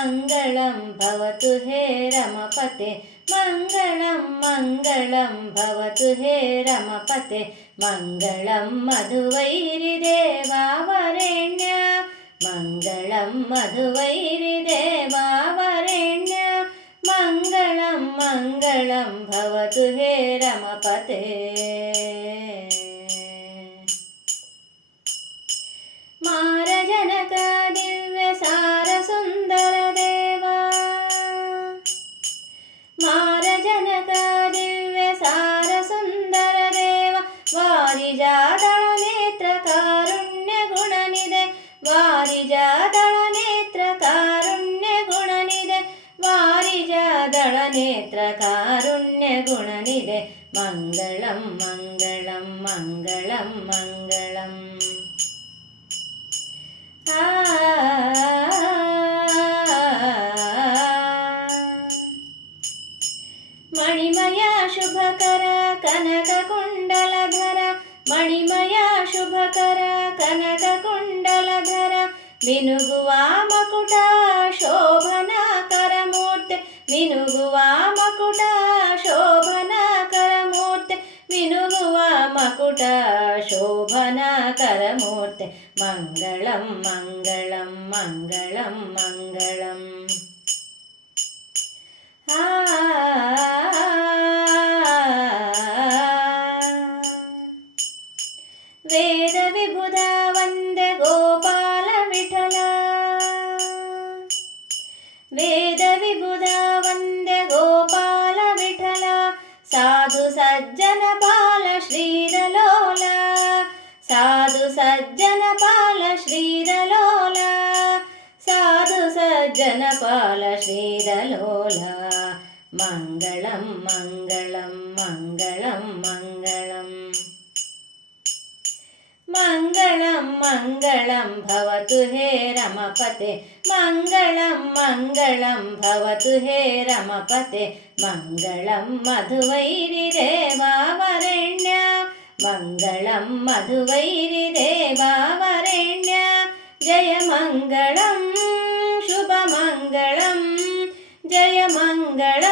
मङ्गलं भवतु हे रमपते मङ्गलं मङ्गलं भवतु हे रमपते मङ्गलं मधुवैरिदेवावरेण्य मङ्गलं मधुवैरिदेवावरेण्य मङ्गलं मङ्गलं भवतु हे रमपते വാരിജാതള നേത്ര കാരുണ്യ ഗുണനിധെ വാരിജാതള നേത്ര കാരുണ്യ ഗുണനിധെ വാരിജാതള നേത്ര കാരുണ്യ ഗുണനിധെ മംഗളം മംഗളം മംഗളം മംഗളം ആ. മണിമയ ശുഭകര കനക వినుగువామకుట శోభనాకరమూర్తి. వినుగువామకుట శోభనాకరమూర్తి. వినుగువామకుట శోభనాకరమూర్తి. మంగళం మంగళం మంగళం మంగళం. ఆ వేద విబుధా वेदविबुधा वन्दे गोपालविठला साधु सज्जनपाल श्रीरलोला साधु सज्जनपाल श्रीरलोला साधु सज्जनपाल श्रीरलोला मङ्गलं मङ्गलं मङ्गलं मङ्गलम् മംഗളം മംഗളം ഭവതു ഹേ രമപതേ. മംഗളം മംഗളം ഭവതു ഹേ രമപതേ. മംഗളം മധുവൈരിദേവാവരണ്യ മംഗളം മധുവൈരിദേവാവരണ്യ ജയ മംഗളം ശുഭമംഗളം. ജയ മംഗളം